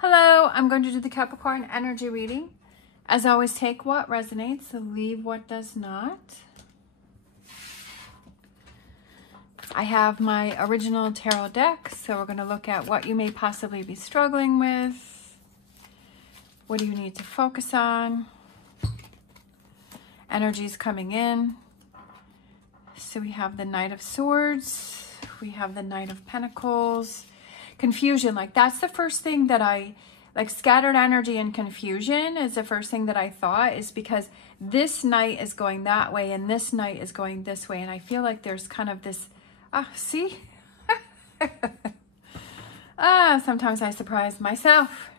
Hello, I'm going to do the Capricorn energy reading. As always, take what resonates, leave what does not. I have my original tarot deck, so we're going to look at what you may possibly be struggling with. What do you need to focus on? Energies coming in. So we have the Knight of Swords. We have the Knight of Pentacles. Confusion, like that's the first thing that like scattered energy and confusion is the first thing that I thought, is because this knight is going that way and this knight is going this way. And I feel like there's kind of this, see? Sometimes I surprise myself.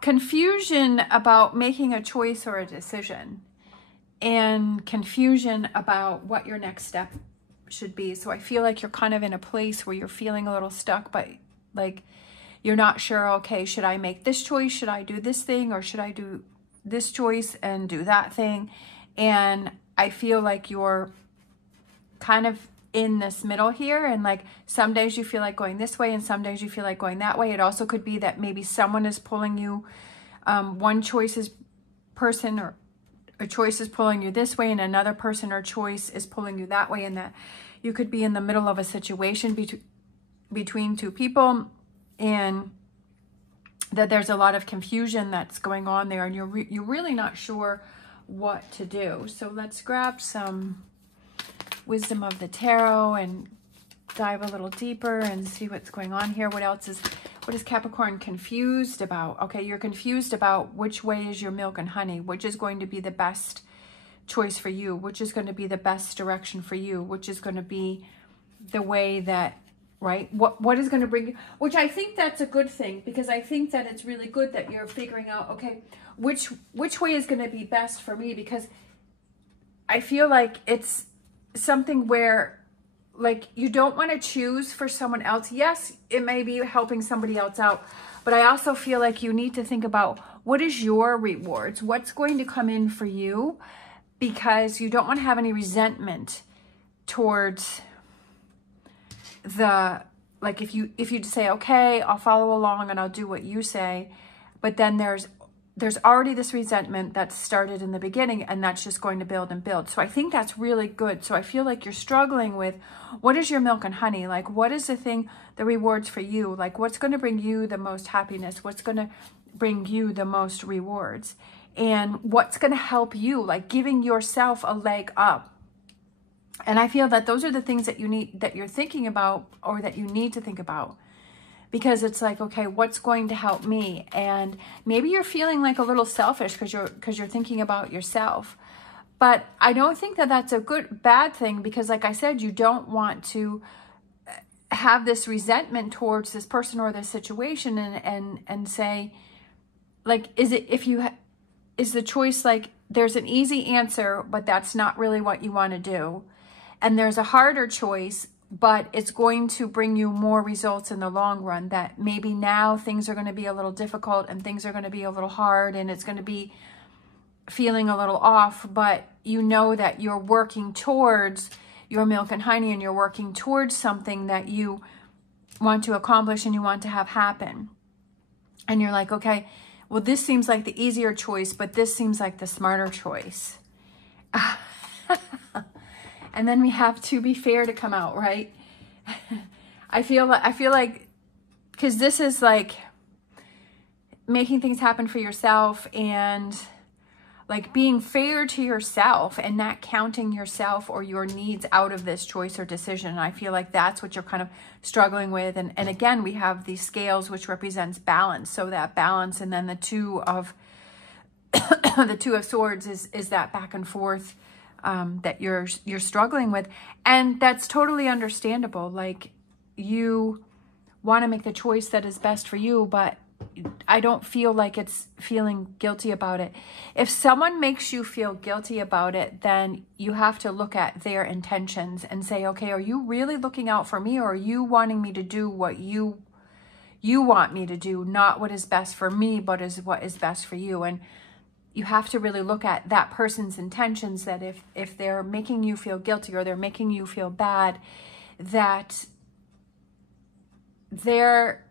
Confusion about making a choice or a decision, and confusion about what your next step should be. So I feel like you're kind of in a place where you're feeling a little stuck, but like you're not sure, okay, should I make this choice? Should I do this thing? Or should I do this choice and do that thing? And I feel like you're kind of in this middle here. And like some days you feel like going this way and some days you feel like going that way. It also could be that maybe someone is pulling you, one choice is person or a choice is pulling you this way and another person or choice is pulling you that way, and that you could be in the middle of a situation between two people, and that there's a lot of confusion that's going on there, and you're really not sure what to do. So let's grab some wisdom of the tarot and dive a little deeper and see what's going on here. What is Capricorn confused about? Okay, you're confused about which way is your milk and honey, which is going to be the best choice for you, which is going to be the best direction for you, which is going to be the way that, right? What is going to bring you, which I think that's a good thing, because I think that it's really good that you're figuring out, okay, which way is going to be best for me, because I feel like it's something where like you don't want to choose for someone else. Yes, it may be helping somebody else out, but I also feel like you need to think about what is your rewards, what's going to come in for you, because you don't want to have any resentment towards the, like if you just say, okay, I'll follow along and I'll do what you say, but then there's already this resentment that started in the beginning, and that's just going to build and build. So I think that's really good. So I feel like you're struggling with what is your milk and honey? Like what is the thing, the rewards for you? Like what's going to bring you the most happiness? What's going to bring you the most rewards? And what's going to help you, like giving yourself a leg up. And I feel that those are the things that you need, that you're thinking about, or that you need to think about. Because it's like, okay, what's going to help me? And maybe you're feeling like a little selfish because you're thinking about yourself. But I don't think that that's a bad thing, because like I said, you don't want to have this resentment towards this person or this situation and say, like, is the choice like there's an easy answer, but that's not really what you want to do. And there's a harder choice, but it's going to bring you more results in the long run, that maybe now things are going to be a little difficult and things are going to be a little hard and it's going to be feeling a little off, but you know that you're working towards your milk and honey, and you're working towards something that you want to accomplish and you want to have happen. And you're like, okay, well, this seems like the easier choice, but this seems like the smarter choice. And then we have to be fair to come out, right? I feel like, because this is like making things happen for yourself, and like being fair to yourself and not counting yourself or your needs out of this choice or decision. And I feel like that's what you're kind of struggling with. And again, we have these scales, which represents balance. So that balance, and then the two of the Two of Swords is that back and forth that you're struggling with. And that's totally understandable. Like you want to make the choice that is best for you, but I don't feel like it's feeling guilty about it. If someone makes you feel guilty about it, then you have to look at their intentions and say, okay, are you really looking out for me, or are you wanting me to do what you want me to do, not what is best for me, but is what is best for you? And you have to really look at that person's intentions, that if they're making you feel guilty or they're making you feel bad, that they're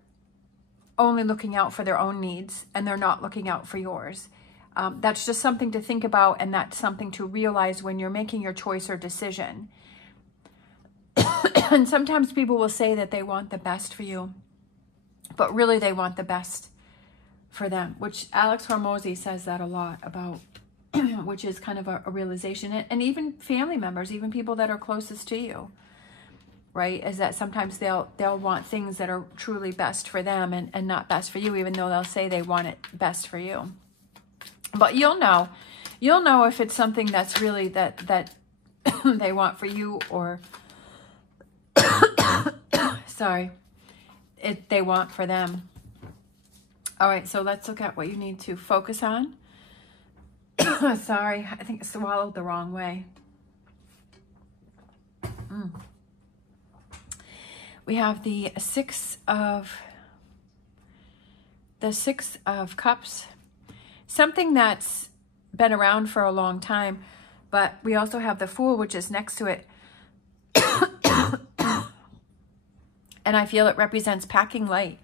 only looking out for their own needs and they're not looking out for yours. That's just something to think about, and that's something to realize when you're making your choice or decision. And sometimes people will say that they want the best for you, but really they want the best for them, which Alex Hormozy says that a lot about, which is kind of a realization. And even family members, even people that are closest to you, right, is that sometimes they'll want things that are truly best for them and not best for you, even though they'll say they want it best for you. But you'll know if it's something that's really that they want for you, or sorry, they want for them. All right, so let's look at what you need to focus on. Sorry, I think I swallowed the wrong way. We have the Six of Cups, something that's been around for a long time, but we also have the Fool, which is next to it. And I feel it represents packing light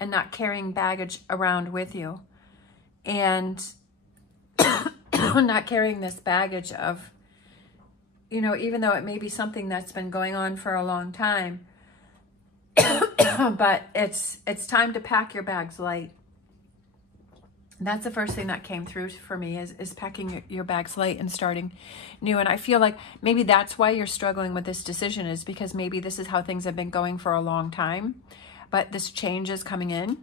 and not carrying baggage around with you. And not carrying this baggage of, you know, even though it may be something that's been going on for a long time, but it's time to pack your bags light. That's the first thing that came through for me, is packing your bags light and starting new. And I feel like maybe that's why you're struggling with this decision, is because maybe this is how things have been going for a long time, but this change is coming in.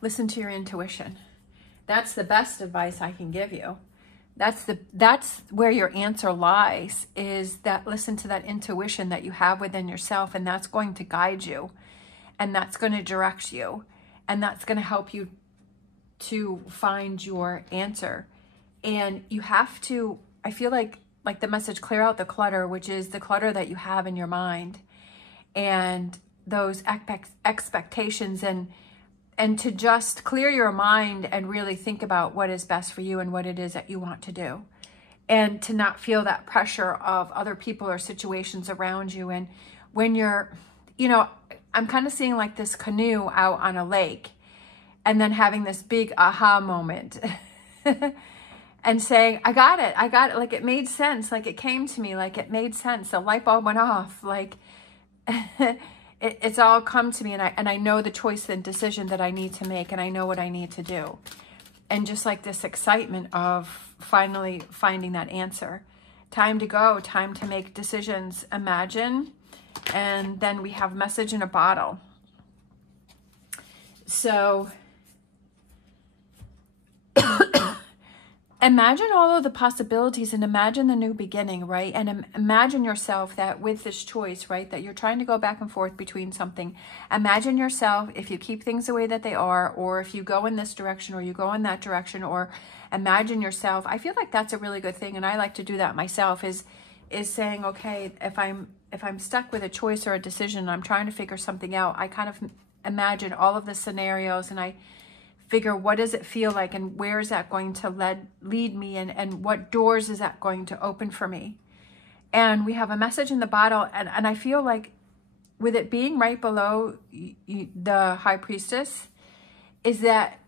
Listen to your intuition. That's the best advice I can give you. That's where your answer lies, is that listen to that intuition that you have within yourself, and that's going to guide you, and that's going to direct you, and that's going to help you to find your answer. And you have to, I feel like the message, clear out the clutter, which is the clutter that you have in your mind, and those expectations, and to just clear your mind and really think about what is best for you and what it is that you want to do. And to not feel that pressure of other people or situations around you. And when you're, you know, I'm kind of seeing like this canoe out on a lake, and then having this big aha moment and saying, I got it. Like it made sense. Like it came to me, like it made sense. The light bulb went off. Like it's all come to me, and I know the choice and decision that I need to make, and I know what I need to do. And just like this excitement of finally finding that answer. Time to go, time to make decisions. Imagine. And then we have message in a bottle. So imagine all of the possibilities, and imagine the new beginning, right? And imagine yourself that with this choice, right, that you're trying to go back and forth between something. Imagine yourself, if you keep things the way that they are, or if you go in this direction or you go in that direction, or imagine yourself. I feel like that's a really good thing, and I like to do that myself, is saying, okay, if I'm stuck with a choice or a decision, I'm trying to figure something out, I kind of imagine all of the scenarios, and I figure, what does it feel like, and where is that going to lead me, and what doors is that going to open for me? And we have a message in the bottle, and I feel like with it being right below the High Priestess, is that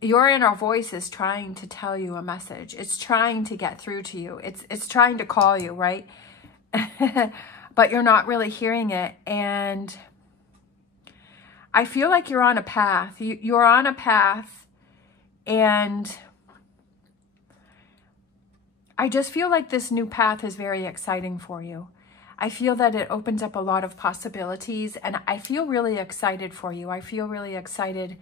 your inner voice is trying to tell you a message. It's trying to get through to you. It's trying to call you, right? But you're not really hearing it. And I feel like you're on a path. You're on a path, and I just feel like this new path is very exciting for you. I feel that it opens up a lot of possibilities, and I feel really excited for you. I feel really excited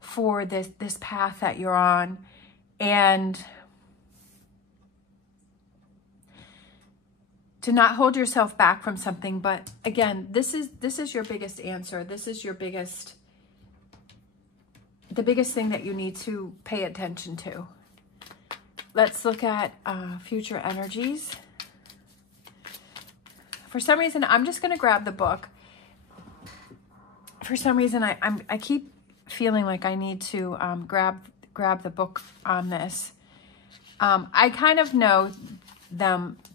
for this path that you're on. And to not hold yourself back from something. But again, this is your biggest answer. This is your the biggest thing that you need to pay attention to. Let's look at future energies. For some reason, I'm just going to grab the book. For some reason, I keep feeling like I need to grab the book on this. I kind of know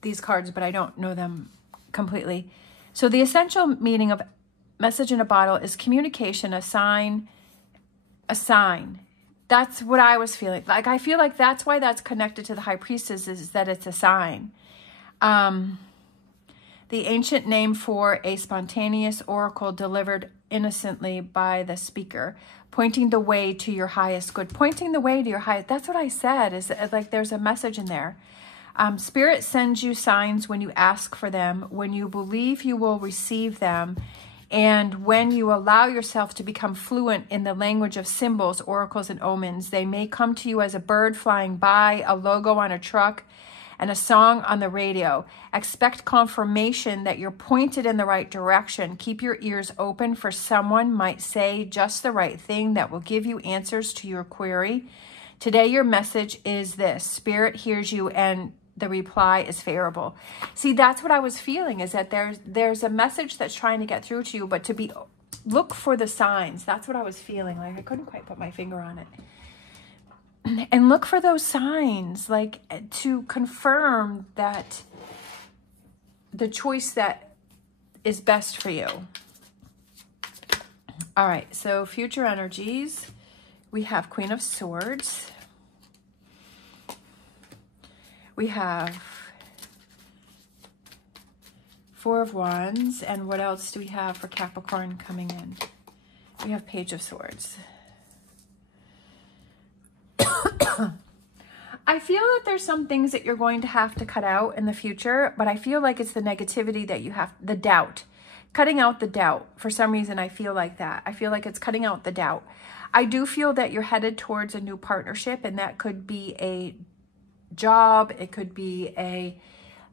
these cards, but I don't know them completely. So the essential meaning of message in a bottle is communication, a sign, a sign. That's what I was feeling. Like, I feel like that's why that's connected to the High Priestess, is that it's a sign. The ancient name for a spontaneous oracle delivered innocently by the speaker, pointing the way to your highest good. Pointing the way to your highest, that's what I said, is like there's a message in there. Spirit sends you signs when you ask for them, when you believe you will receive them, and when you allow yourself to become fluent in the language of symbols, oracles, and omens. They may come to you as a bird flying by, a logo on a truck, and a song on the radio. Expect confirmation that you're pointed in the right direction. Keep your ears open, for someone might say just the right thing that will give you answers to your query. Today, your message is this: Spirit hears you, and the reply is favorable. See, that's what I was feeling, is that there's a message that's trying to get through to you, but look for the signs. That's what I was feeling. Like, I couldn't quite put my finger on it. And look for those signs, like, to confirm that the choice that is best for you. All right, so future energies. We have Queen of Swords. We have Four of Wands. And what else do we have for Capricorn coming in? We have Page of Swords. I feel that there's some things that you're going to have to cut out in the future, but I feel like it's the negativity that you have, the doubt. Cutting out the doubt. For some reason, I feel like that. I feel like it's cutting out the doubt. I do feel that you're headed towards a new partnership, and that could be a job. It could be a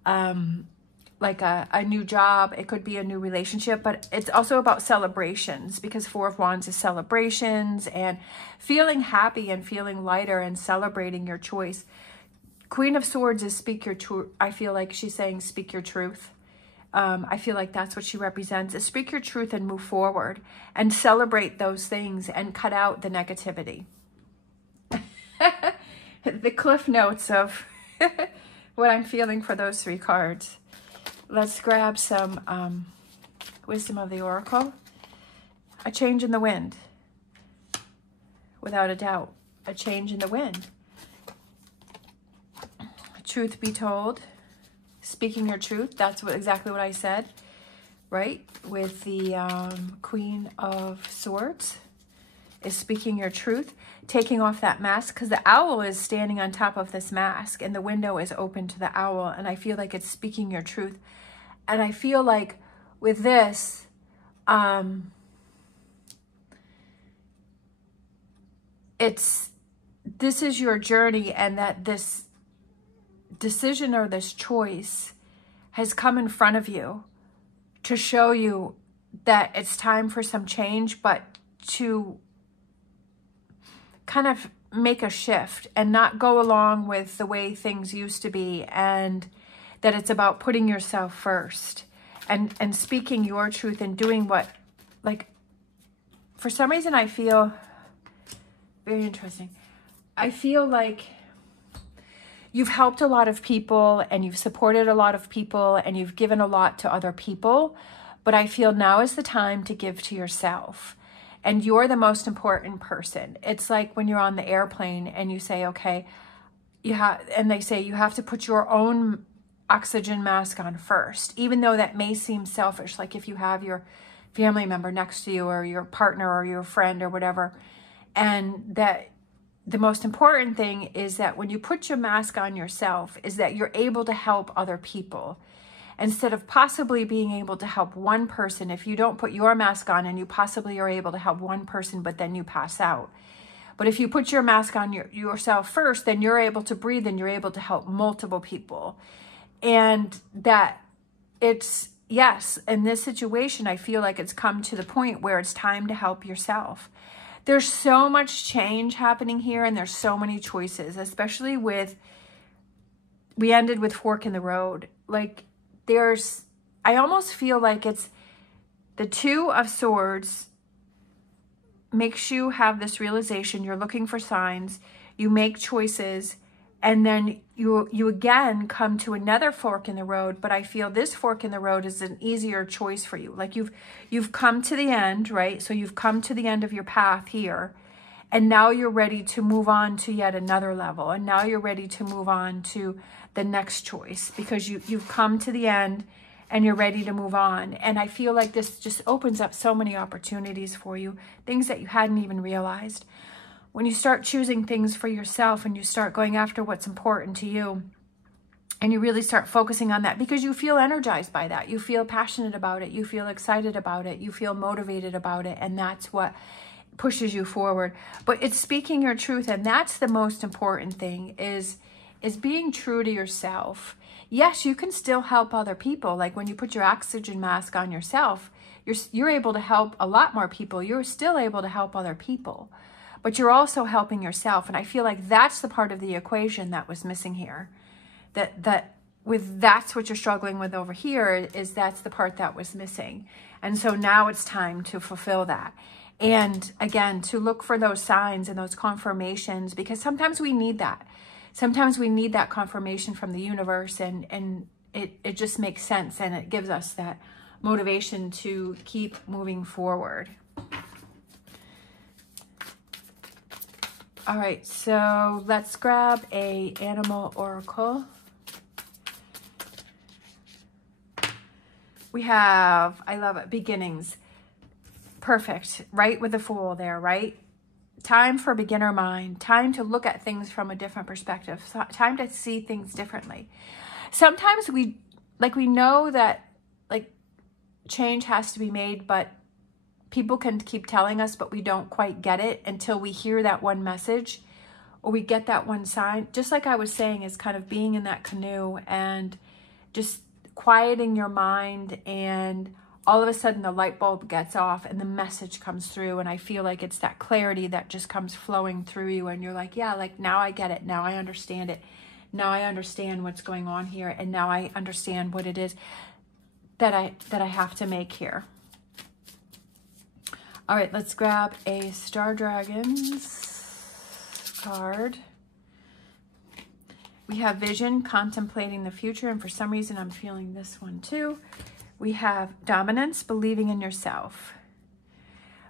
new job. It could be a new relationship, but it's also about celebrations, because Four of Wands is celebrations and feeling happy and feeling lighter and celebrating your choice. Queen of Swords is speak your truth. I feel like she's saying speak your truth. I feel like that's what she represents, is speak your truth and move forward and celebrate those things and cut out the negativity. The cliff notes of what I'm feeling for those three cards. Let's grab some wisdom of the Oracle. A change in the wind. Without a doubt. A change in the wind. Truth be told. Speaking your truth. That's exactly what I said. Right? With the Queen of Swords. Is speaking your truth. Taking off that mask. Because the owl is standing on top of this mask. And the window is open to the owl. And I feel like it's speaking your truth. And I feel like with this, this is your journey, and that this decision or this choice has come in front of you to show you that it's time for some change, but to kind of make a shift and not go along with the way things used to be, and that it's about putting yourself first and speaking your truth and doing what, like, for some reason I feel, very interesting, I feel like you've helped a lot of people and you've supported a lot of people and you've given a lot to other people, but I feel now is the time to give to yourself. And you're the most important person. It's like when you're on the airplane and you say, okay, and they say you have to put your own oxygen mask on first, even though that may seem selfish. Like if you have your family member next to you or your partner or your friend or whatever, and that the most important thing is that when you put your mask on yourself is that you're able to help other people. Instead of possibly being able to help one person, if you don't put your mask on and you possibly are able to help one person, but then you pass out. But if you put your mask on yourself first, then you're able to breathe and you're able to help multiple people. And that it's, yes, in this situation, I feel like it's come to the point where it's time to help yourself. There's so much change happening here, and there's so many choices, especially with, we ended with fork in the road. Like, I almost feel like it's the Two of Swords makes you have this realization. You're looking for signs. You make choices And then you again come to another fork in the road, but I feel this fork in the road is an easier choice for you. Like you've come to the end, right? So you've come to the end of your path here, and now you're ready to move on to yet another level. And now you're ready to move on to the next choice, because you've come to the end and you're ready to move on. And I feel like this just opens up so many opportunities for you, things that you hadn't even realized. When you start choosing things for yourself and you start going after what's important to you, and you really start focusing on that because you feel energized by that, you feel passionate about it, you feel excited about it, you feel motivated about it, and that's what pushes you forward. But it's speaking your truth, and that's the most important thing, is being true to yourself. Yes, you can still help other people. Like when you put your oxygen mask on yourself, you're able to help a lot more people. You're still able to help other people, but you're also helping yourself. And I feel like that's the part of the equation that was missing here. That's what you're struggling with over here, is that's the part that was missing. And so now it's time to fulfill that. And again, to look for those signs and those confirmations, because sometimes we need that. Sometimes we need that confirmation from the universe, and it just makes sense, and it gives us that motivation to keep moving forward. All right, so let's grab a animal oracle. We have, I love it, beginnings. Perfect, right with the Fool there, right? Time for beginner mind, time to look at things from a different perspective, time to see things differently. Sometimes we know that like change has to be made, but people can keep telling us, but we don't quite get it until we hear that one message or we get that one sign. Just like I was saying, is kind of being in that canoe and just quieting your mind, and all of a sudden the light bulb gets off and the message comes through. And I feel like it's that clarity that just comes flowing through you. And you're like, yeah, like now I get it. Now I understand it. Now I understand what's going on here. And now I understand what it is that I have to make here. All right, let's grab a Star Dragons card. We have vision, contemplating the future, and for some reason I'm feeling this one too. We have dominance, believing in yourself.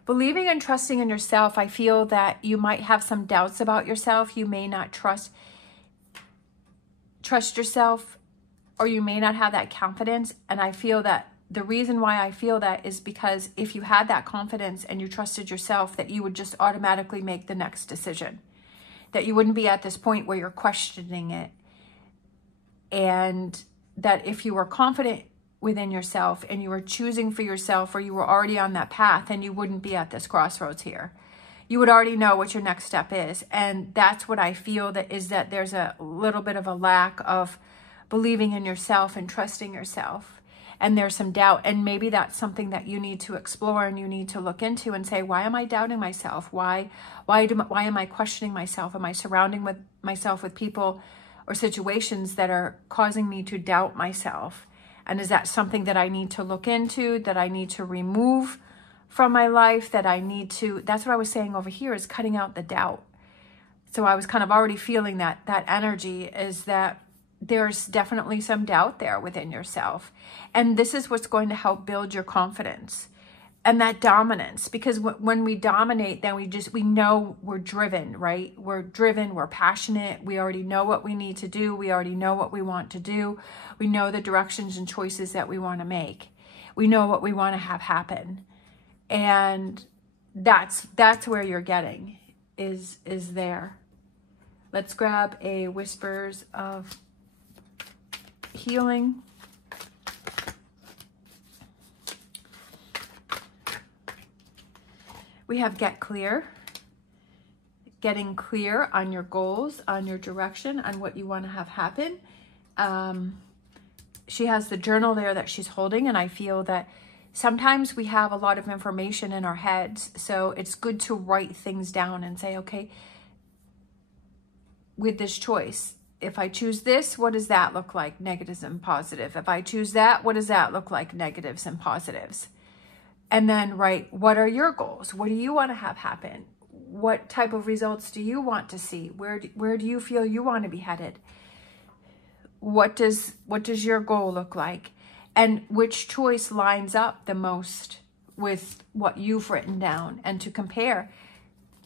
Believing and trusting in yourself. I feel that you might have some doubts about yourself. You may not trust yourself, or you may not have that confidence. And I feel that the reason why I feel that is because if you had that confidence and you trusted yourself, that you would just automatically make the next decision. That you wouldn't be at this point where you're questioning it. And that if you were confident within yourself and you were choosing for yourself, or you were already on that path, and you wouldn't be at this crossroads here. You would already know what your next step is. And that's what I feel, that there's a little bit of a lack of believing in yourself and trusting yourself. And there's some doubt, and maybe that's something that you need to explore and you need to look into and say, why am I doubting myself? Why am I questioning myself? Am I surrounding myself with people or situations that are causing me to doubt myself? And is that something that I need to look into, that I need to remove from my life, that I need to, that's what I was saying over here, is cutting out the doubt. So I was kind of already feeling that energy, is that there's definitely some doubt there within yourself. And this is what's going to help build your confidence and that dominance. Because when we dominate, then we know we're driven, right? We're driven, we're passionate. We already know what we need to do. We already know what we want to do. We know the directions and choices that we want to make. We know what we want to have happen. And that's where you're getting, is there. Let's grab a Whispers of Healing. We have Get Clear. Getting clear on your goals, on your direction, on what you want to have happen. She has the journal there that she's holding, and I feel that sometimes we have a lot of information in our heads, so it's good to write things down and say, okay, with this choice, if I choose this, what does that look like? Negatives and positive. If I choose that, what does that look like? Negatives and positives. And then write, what are your goals? What do you want to have happen? What type of results do you want to see? Where do you feel you want to be headed? What does your goal look like? And which choice lines up the most with what you've written down, and to compare.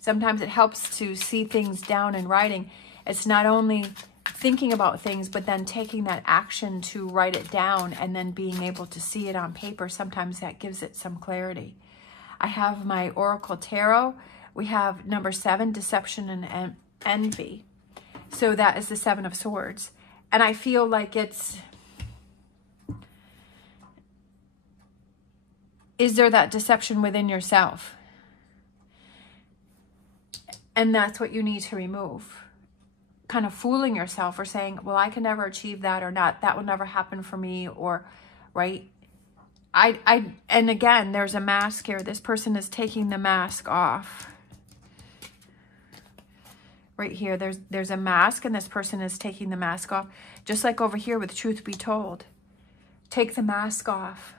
Sometimes it helps to see things down in writing. It's not only thinking about things, but then taking that action to write it down and then being able to see it on paper. Sometimes that gives it some clarity. I have my Oracle Tarot. We have number 7, deception and envy. So that is the 7 of Swords. And I feel like is there that deception within yourself? And that's what you need to remove. Kind of fooling yourself or saying, well, I can never achieve that, or not, that will never happen for me, or, right? And again, there's a mask here. This person is taking the mask off. Right here, there's a mask, and this person is taking the mask off. Just like over here with truth be told. Take the mask off.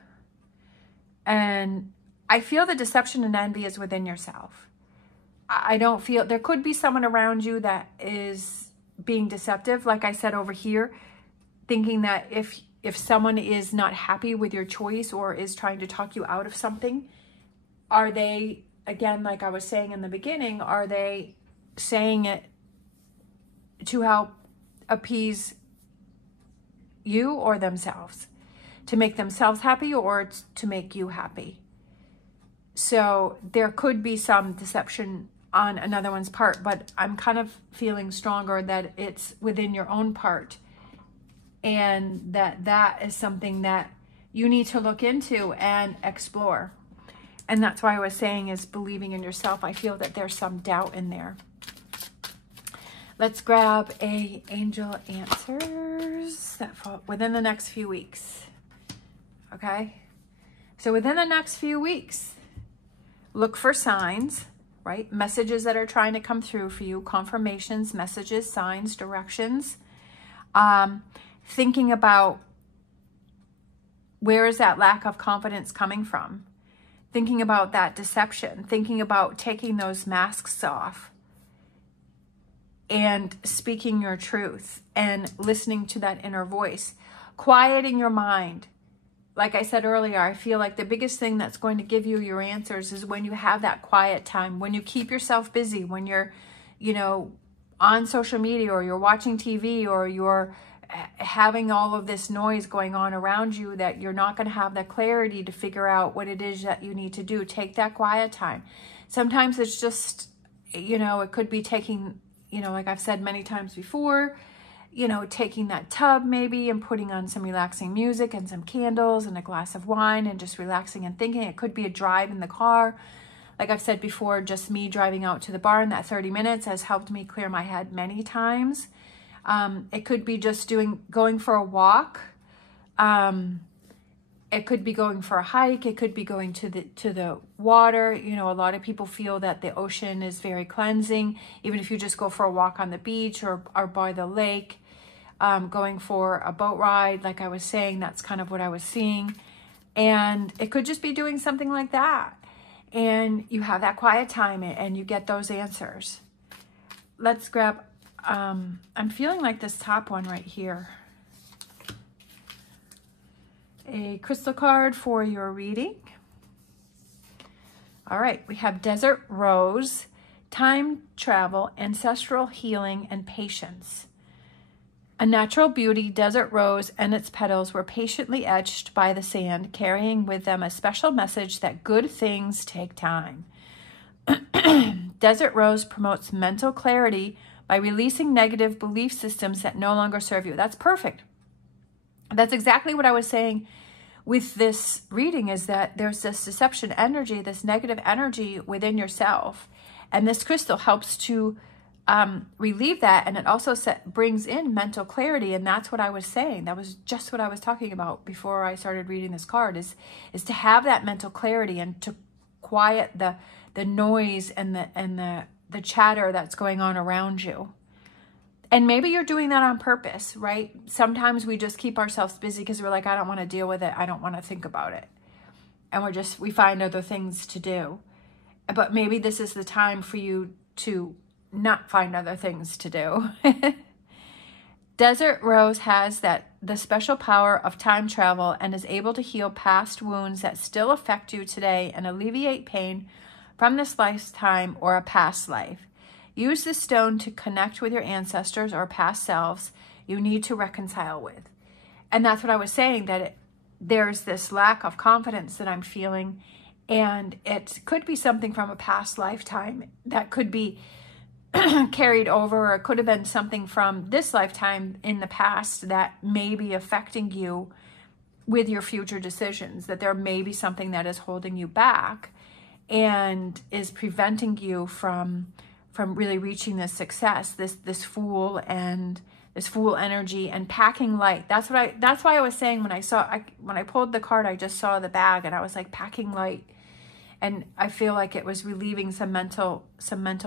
And I feel the deception and envy is within yourself. I don't feel, there could be someone around you that is being deceptive. Like I said over here, thinking that if someone is not happy with your choice or is trying to talk you out of something, are they, again, like I was saying in the beginning, are they saying it to help appease you or themselves? To make themselves happy or to make you happy? So there could be some deception on another one's part, but I'm kind of feeling stronger that it's within your own part, and that is something that you need to look into and explore. And that's why I was saying is believing in yourself. I feel that there's some doubt in there. Let's grab a angel answers that fall within the next few weeks. Okay, so within the next few weeks, look for signs, right? Messages that are trying to come through for you, confirmations, messages, signs, directions. Thinking about where is that lack of confidence coming from? Thinking about that deception, thinking about taking those masks off and speaking your truth and listening to that inner voice, quieting your mind. Like I said earlier, I feel like the biggest thing that's going to give you your answers is when you have that quiet time, when you keep yourself busy, when you're, you know, on social media, or you're watching TV, or you're having all of this noise going on around you, that you're not going to have the clarity to figure out what it is that you need to do. Take that quiet time. Sometimes it's just, you know, it could be taking, you know, like I've said many times before, you know, taking that tub maybe and putting on some relaxing music and some candles and a glass of wine and just relaxing and thinking. It could be a drive in the car. Like I've said before, just me driving out to the bar in that 30 minutes has helped me clear my head many times. It could be just going for a walk. It could be going for a hike. It could be going to the water. You know, a lot of people feel that the ocean is very cleansing. Even if you just go for a walk on the beach or by the lake. Going for a boat ride, like I was saying, that's kind of what I was seeing. And it could just be doing something like that. And you have that quiet time and you get those answers. Let's grab, I'm feeling like this top one right here. A crystal card for your reading. All right, we have Desert Rose, time travel, ancestral healing, and patience. A natural beauty, desert rose and its petals were patiently etched by the sand, carrying with them a special message that good things take time. Desert rose promotes mental clarity by releasing negative belief systems that no longer serve you. That's perfect. That's exactly what I was saying with this reading, is that there's this deception energy, this negative energy within yourself. And this crystal helps to relieve that, and it also brings in mental clarity. And that's what I was saying. That was just what I was talking about before I started reading this card, is to have that mental clarity and to quiet the noise and the chatter that's going on around you. And maybe you're doing that on purpose, right? Sometimes we just keep ourselves busy because we're like, I don't want to deal with it. I don't want to think about it. And we find other things to do. but maybe this is the time for you to not find other things to do. Desert Rose has the special power of time travel and is able to heal past wounds that still affect you today and alleviate pain from this lifetime or a past life. Use this stone to connect with your ancestors or past selves you need to reconcile with. And that's what I was saying, that there's this lack of confidence that I'm feeling, and it could be something from a past lifetime that could be carried over, or it could have been something from this lifetime in the past that may be affecting you with your future decisions, that there may be something that is holding you back and is preventing you from really reaching this success, this fool and this fool energy and packing light. That's why I was saying when I pulled the card, I just saw the bag and I was like, packing light. And I feel like it was relieving some mental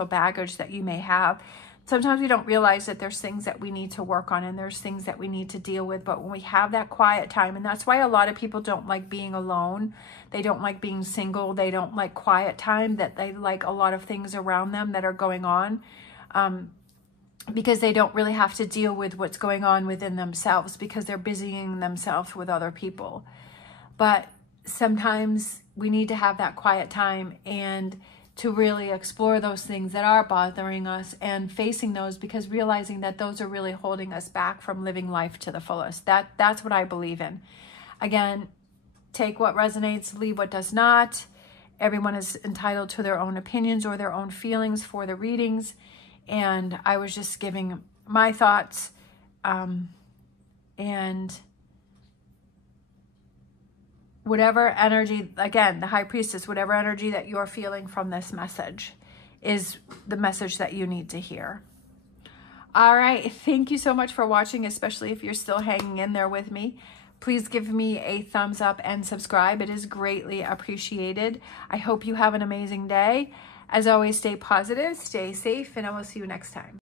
baggage that you may have. Sometimes we don't realize that there's things that we need to work on and there's things that we need to deal with. But when we have that quiet time, and that's why a lot of people don't like being alone. They don't like being single. They don't like quiet time, that they like a lot of things around them that are going on, because they don't really have to deal with what's going on within themselves because they're busying themselves with other people. But sometimes we need to have that quiet time and to really explore those things that are bothering us and facing those, because realizing that those are really holding us back from living life to the fullest. That's what I believe in. Again, take what resonates, leave what does not. Everyone is entitled to their own opinions or their own feelings for the readings. And I was just giving my thoughts, and whatever energy, again, the High Priestess, whatever energy that you're feeling from this message is the message that you need to hear. All right. Thank you so much for watching, especially if you're still hanging in there with me. Please give me a thumbs up and subscribe. It is greatly appreciated. I hope you have an amazing day. As always, stay positive, stay safe, and I will see you next time.